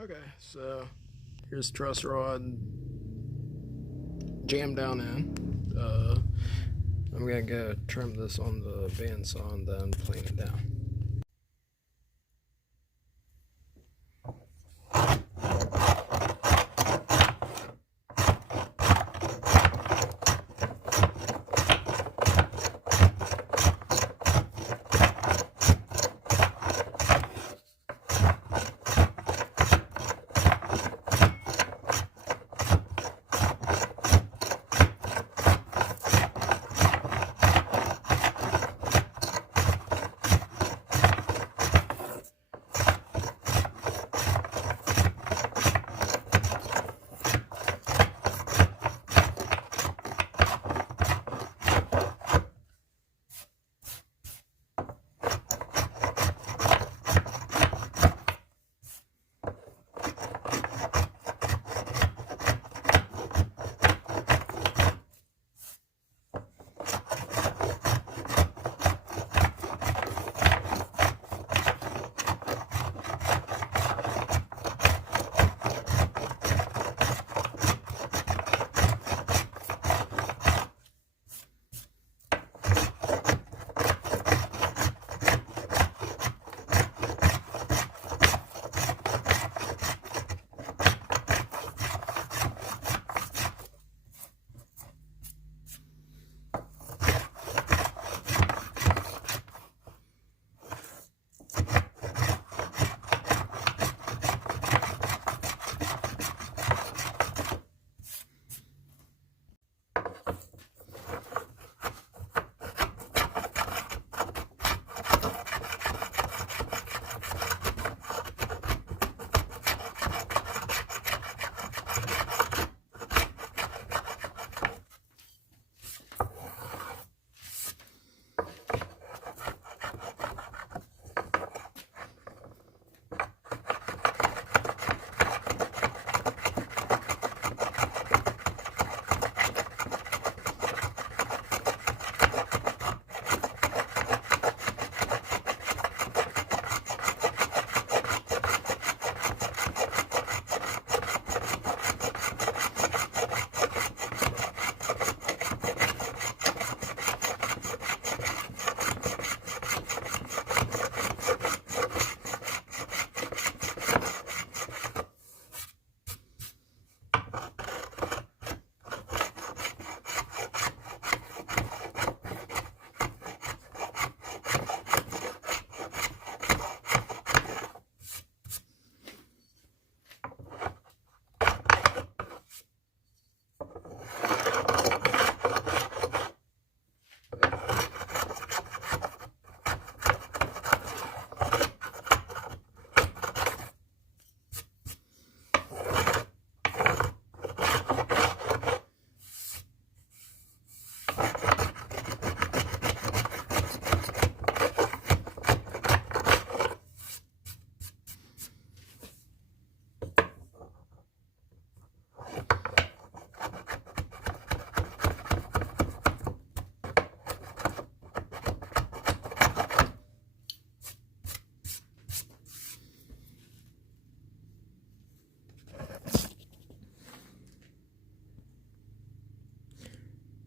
Okay, so here's truss rod jammed down in. I'm gonna go trim this on the bandsaw and then plane it down.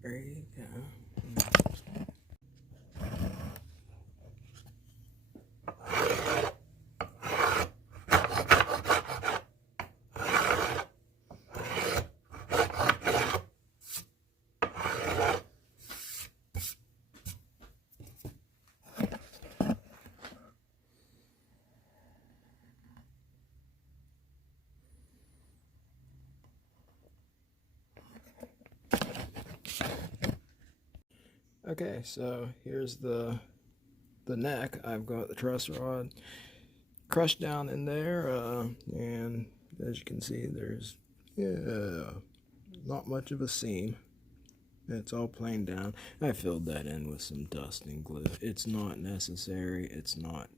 There you go. Okay, so here's the neck. I've got the truss rod crushed down in there, and as you can see, there's not much of a seam. It's all planed down. I filled that in with some dust and glue. It's not necessary. It's not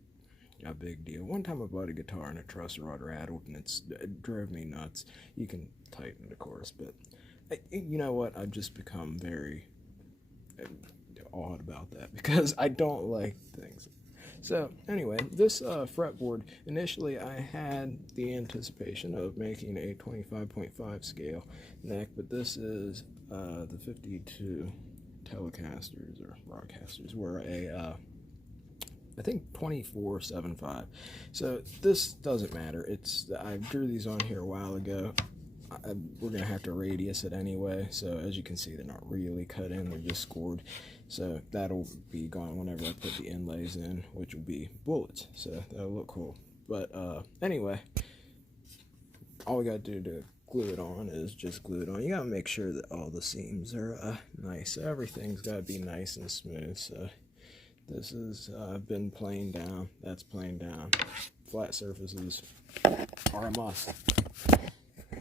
a big deal. One time I bought a guitar and a truss rod rattled, and it drove me nuts. You can tighten it, of course, but you know what? I've just become very odd about that because I don't like things. So anyway, this fretboard, initially I had the anticipation of making a 25.5 scale neck, but this is the 52 telecasters or broadcasters were a I think 24.75. So this doesn't matter. I drew these on here a while ago. We're gonna have to radius it anyway, so as you can see, they're not really cut in, they're just scored. So that'll be gone whenever I put the inlays in, which will be bullets, so that'll look cool. But anyway, all we gotta do to glue it on is just glue it on. You gotta make sure that all the seams are nice. Everything's gotta be nice and smooth. So this has been planed down, that's planed down. Flat surfaces are a must.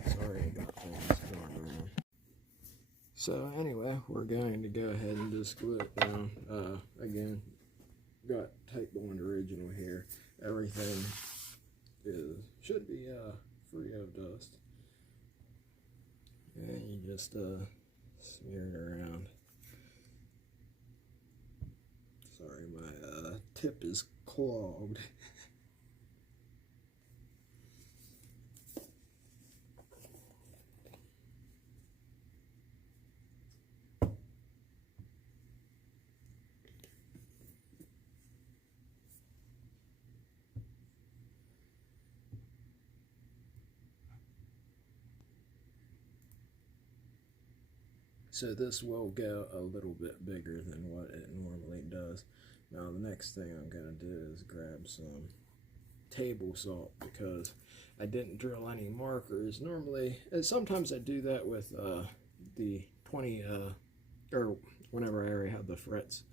Sorry about things going around. So anyway, we're going to go ahead and just glue it down. Again, got Type Bond original here. Everything should be free of dust. And you just smear it around. Sorry, my tip is clogged. So this will go a little bit bigger than what it normally does. Now the next thing I'm going to do is grab some table salt, because I didn't drill any markers. Normally, sometimes I do that with the 20, or whenever I already have the frets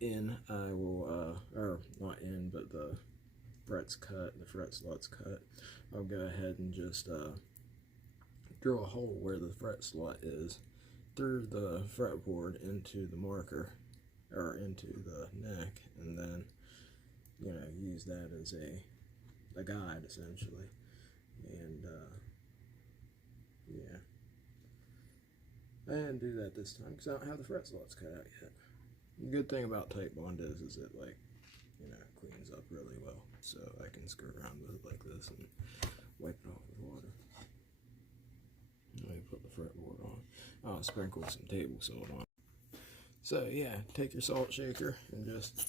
in, I will, or not in, but the frets cut, the fret slots cut, I'll go ahead and just drill a hole where the fret slot is through the fretboard into the marker, or into the neck, and then, you know, use that as a guide essentially. And yeah, I didn't do that this time because I don't have the fret slots cut out yet. The good thing about Type Bond is it, like, you know, cleans up really well, so I can screw around with it like this and wipe it off with water. Let me put the fretboard on. I'll sprinkle some table salt on. So yeah, take your salt shaker and just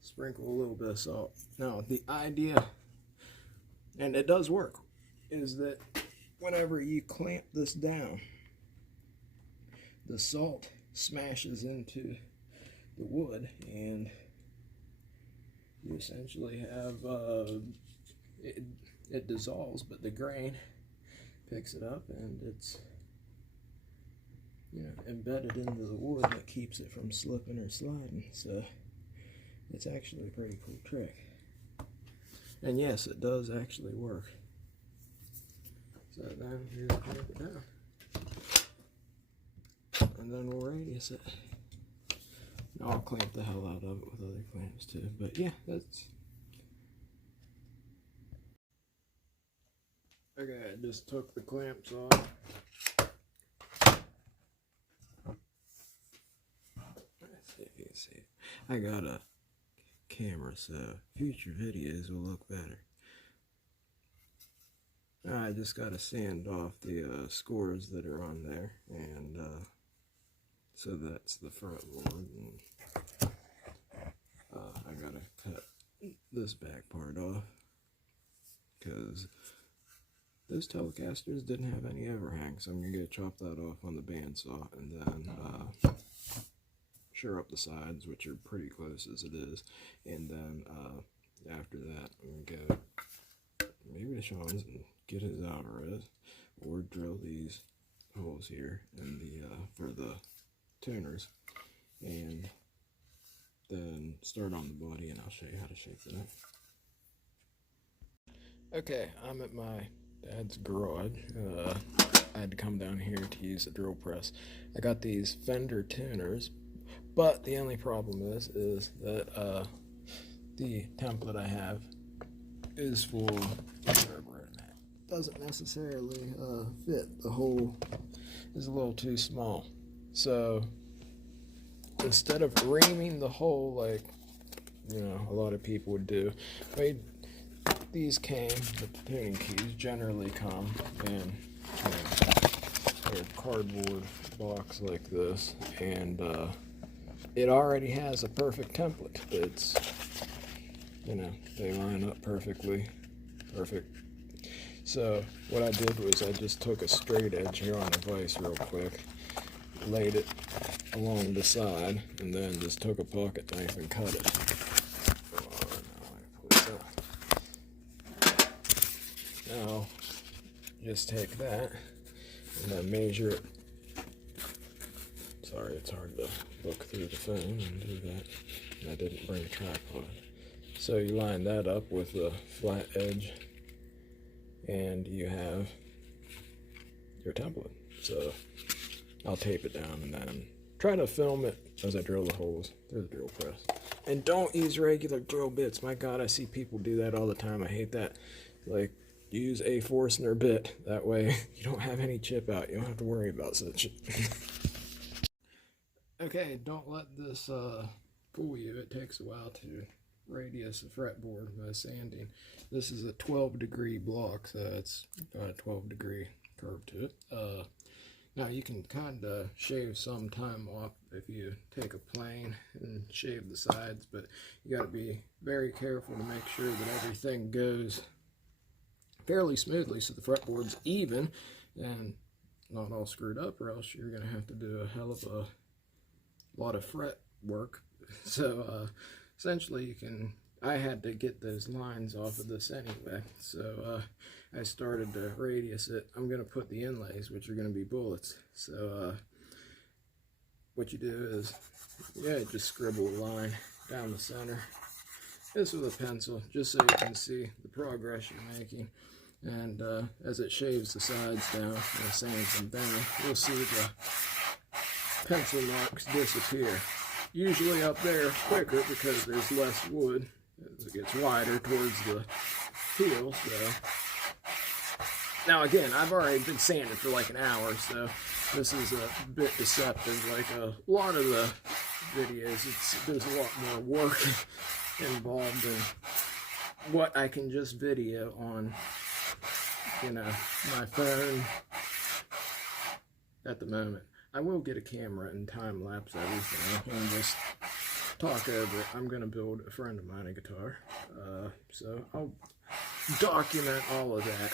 sprinkle a little bit of salt. Now the idea, and it does work, is that whenever you clamp this down, the salt smashes into the wood, and you essentially have it dissolves, but the grain picks it up, and it's, you know, embedded into the wood that keeps it from slipping or sliding. So it's actually a pretty cool trick. And yes, it does actually work. So then you just clamp it down, and then we'll radius it. Now I'll clamp the hell out of it with other clamps too. But yeah, that's okay. I just took the clamps off. Let's see if you can see it. I got a camera, so future videos will look better. I just got to sand off the scores that are on there, and so that's the fretboard. And I gotta cut this back part off because those telecasters didn't have any overhang, so I'm gonna chop that off on the bandsaw, and then sure up the sides, which are pretty close as it is, and then after that I'm gonna go maybe to Sean's and get his Alvarez, or drill these holes here in the for the tuners, and then start on the body, and I'll show you how to shape that. Okay, I'm at my dad's garage. I had to come down here to use a drill press. I got these Fender tuners, but the only problem is that the template I have is for doesn't necessarily fit. The hole is a little too small. So instead of reaming the hole like you know, a lot of people would do. These came, the tuning keys generally come in a cardboard box like this, and it already has a perfect template. It's, you know, they line up perfectly, perfect. So what I did was I just took a straight edge here on the vise real quick, laid it along the side, and then just took a pocket knife and cut it. Now, just take that and then measure it. Sorry, it's hard to look through the phone and do that. And I didn't bring a tripod. So you line that up with the flat edge, and you have your template. So I'll tape it down and then try to film it as I drill the holes through the drill press. And don't use regular drill bits. My God, I see people do that all the time. I hate that. Like, use a Forstner bit. That way you don't have any chip out. You don't have to worry about such. Okay, don't let this fool you. It takes a while to radius a fretboard by sanding. This is a 12-degree block, so it's got a 12-degree curve to it. Now you can kind of shave some time off if you take a plane and shave the sides, but you got to be very careful to make sure that everything goes fairly smoothly so the fretboard's even and not all screwed up, or else you're going to have to do a hell of a lot of fret work. So essentially I had to get those lines off of this anyway, so I started to radius it. I'm going to put the inlays, which are going to be bullets. So what you do is, just scribble a line down the center, this with a pencil, just so you can see the progress you're making. And as it shaves the sides down and sands them down, you'll see the pencil marks disappear. Usually up there quicker because there's less wood as it gets wider towards the heel. So now again, I've already been sanding for like an hour, so this is a bit deceptive. Like a lot of the videos, there's a lot more work involved in what I can just video on, my phone at the moment. I will get a camera and time-lapse everything and just talk over it. I'm going to build a friend of mine a guitar, so I'll document all of that.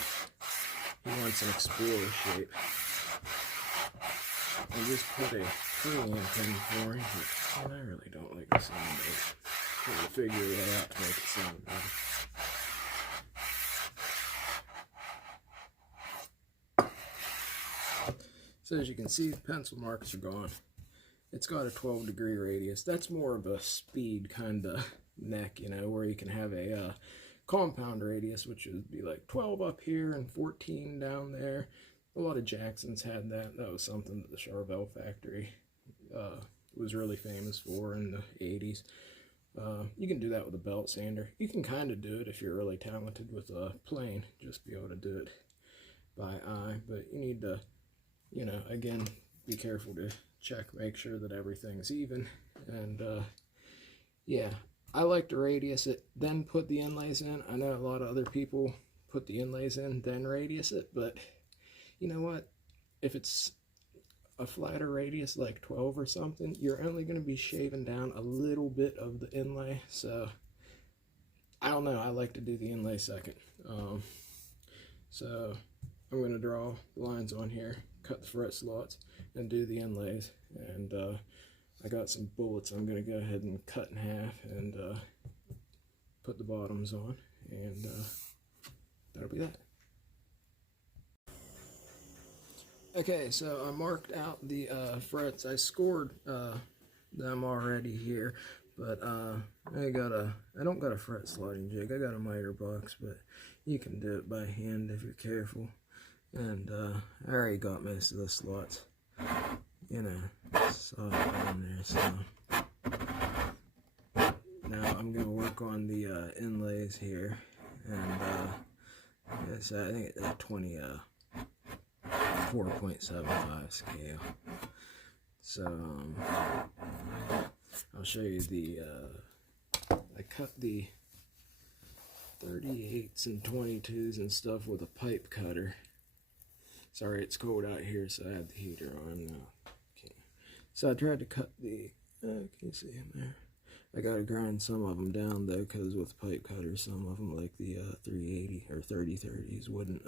He wants an Explorer shape. I just put a preamp in for him, but I really don't like the sound of it. I'm trying to figure that out to make it sound better. So as you can see, the pencil marks are gone. It's got a 12-degree radius. That's more of a speed kind of neck, where you can have a compound radius, which would be like 12 up here and 14 down there. A lot of Jacksons had that. That was something that the Charvel factory was really famous for in the 80s. You can do that with a belt sander. You can kind of do it if you're really talented with a plane, just be able to do it by eye, but you need to, again, be careful to check, make sure that everything's even. And I like to radius it, then put the inlays in. I know a lot of other people put the inlays in, then radius it, but you know what? If it's a flatter radius like 12 or something, you're only going to be shaving down a little bit of the inlay. So I don't know, I like to do the inlay second. So I'm going to draw the lines on here, cut the fret slots, and do the inlays. And I got some bullets I'm going to go ahead and cut in half and put the bottoms on, and that'll be that. Okay, so I marked out the frets. I scored them already here, but I don't got a fret slotting jig. I got a miter box, but you can do it by hand if you're careful. And I already got most of the slots, saw it on there. So now I'm gonna work on the inlays here, and so I think it's at 4.75 scale. So I'll show you the I cut the 38s and 22s and stuff with a pipe cutter. Sorry, it's cold out here, so I have the heater on now. Okay. So I tried to cut the, can you see in there? I gotta grind some of them down though, because with pipe cutters, some of them, like the 380 or 3030s, wouldn't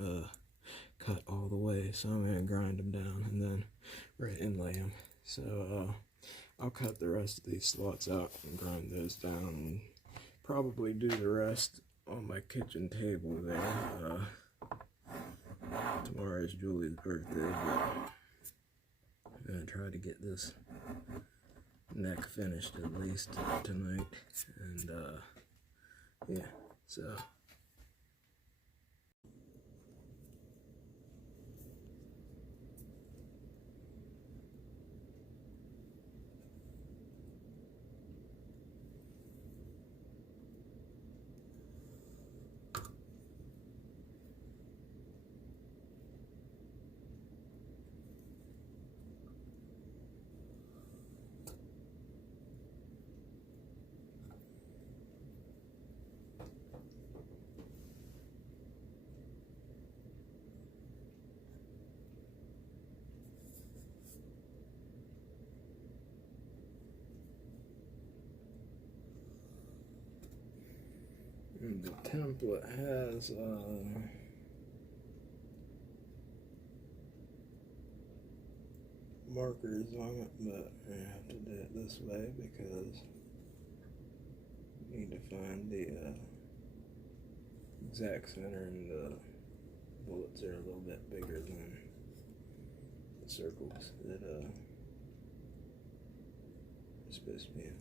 cut all the way. So I'm gonna grind them down and then inlay them. So I'll cut the rest of these slots out and grind those down, and probably do the rest on my kitchen table there. Tomorrow is Julie's birthday, but I'm gonna try to get this neck finished at least tonight, and yeah, so the template has markers on it, but I have to do it this way because I need to find the exact center, and the bullets are a little bit bigger than the circles that are supposed to be in.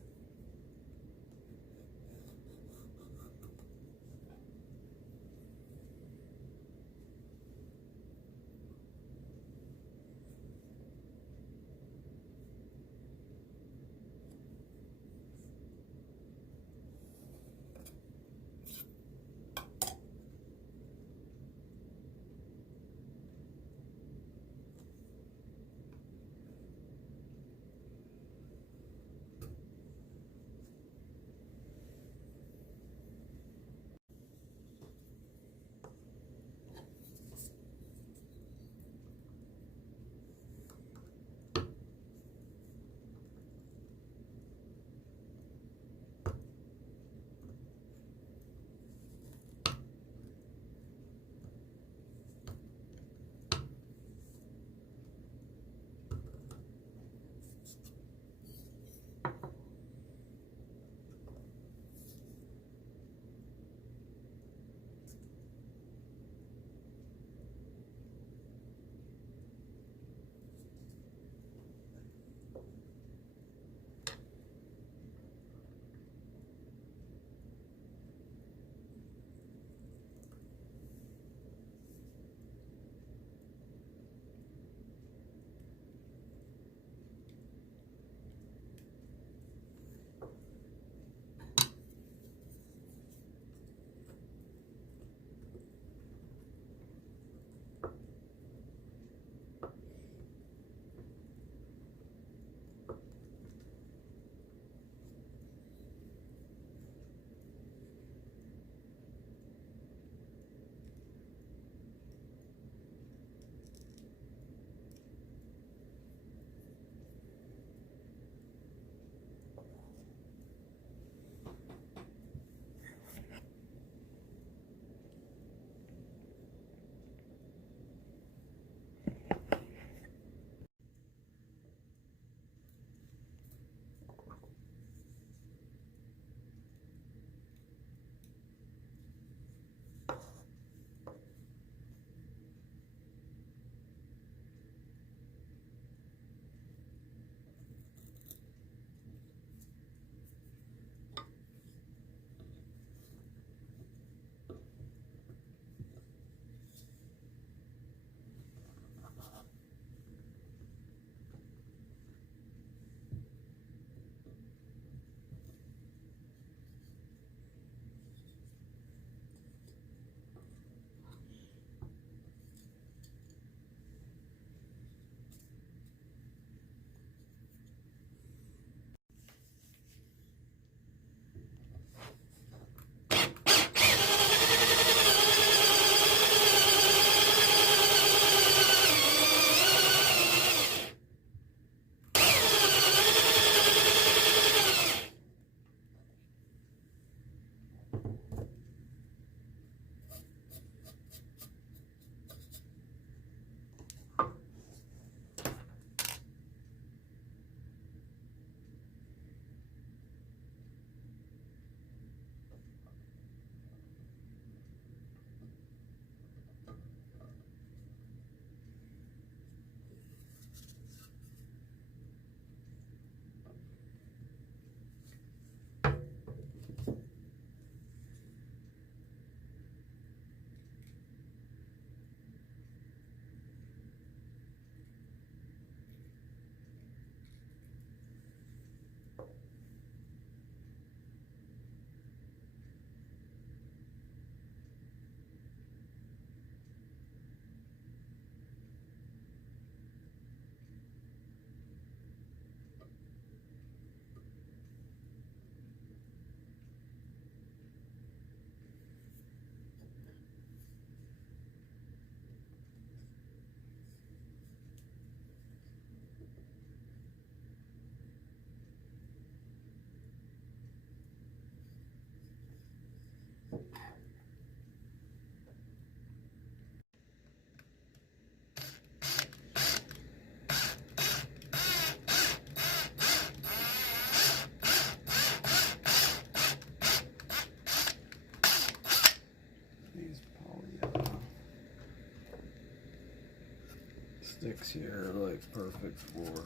sticks here are like perfect for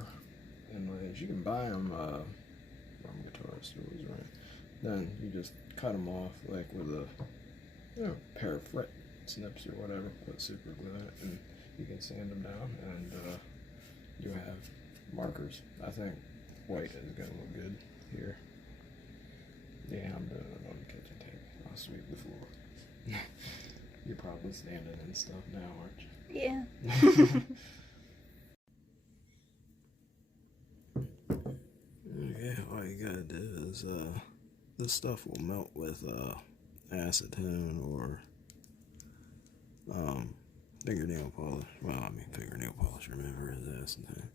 inlays. You can buy them from guitar stores, right? Then you just cut them off like with a pair of fret snips or whatever. Put super glue in it, and you can sand them down, and you have markers. I think white is gonna look good here. Yeah, I'm doing it on the kitchen table. I'll sweep the floor. You're probably standing and stuff now, aren't you? Yeah. Yeah, all you gotta do is this stuff will melt with acetone or fingernail polish. Well, I mean fingernail polish remover is acetone.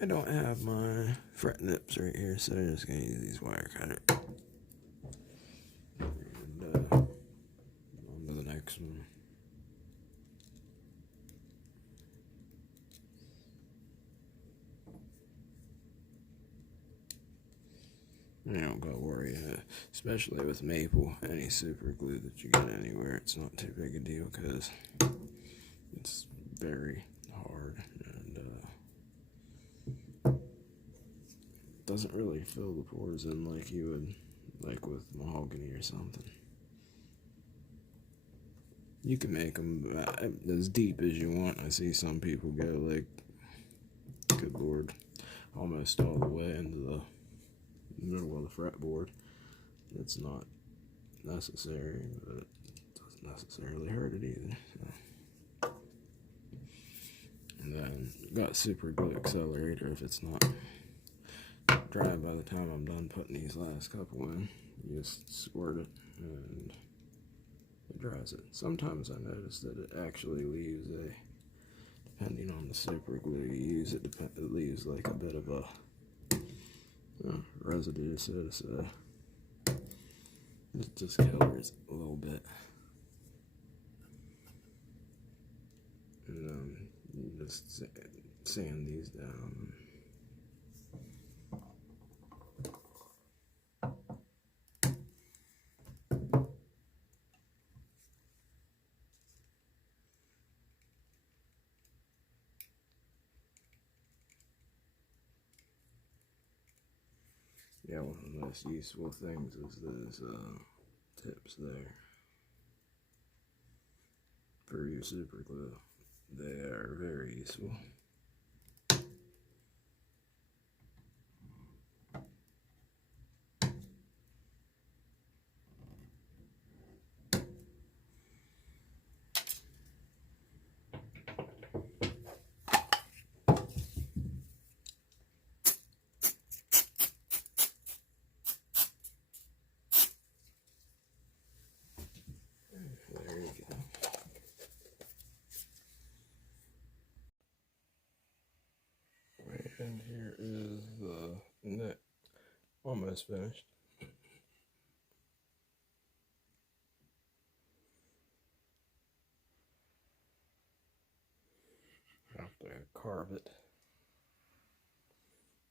I don't have my fret nips right here, so I'm just gonna use these wire cutters. And on to the next one. You don't gotta worry, especially with maple, any super glue that you get anywhere, it's not too big a deal because it's very hard and doesn't really fill the pores in like you would like with mahogany or something. You can make them as deep as you want. I see some people go like, good lord, almost all the way into the middle of the fretboard. It's not necessary, but it doesn't necessarily hurt it either. So. And then got super glue accelerator. If it's not dry by the time I'm done putting these last couple in, you just squirt it and it dries it. Sometimes I notice that it actually leaves depending on the super glue you use, it leaves like a bit of a residue, so to say. It just colors a little bit. And then you just sand these down. Yeah, one of the most useful things is those tips there for your super glue. They are very useful. There you go. And here is the neck, almost finished. I have to carve it.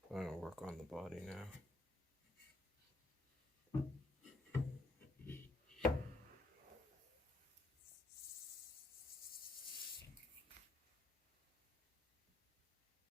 I'm gonna work on the body now.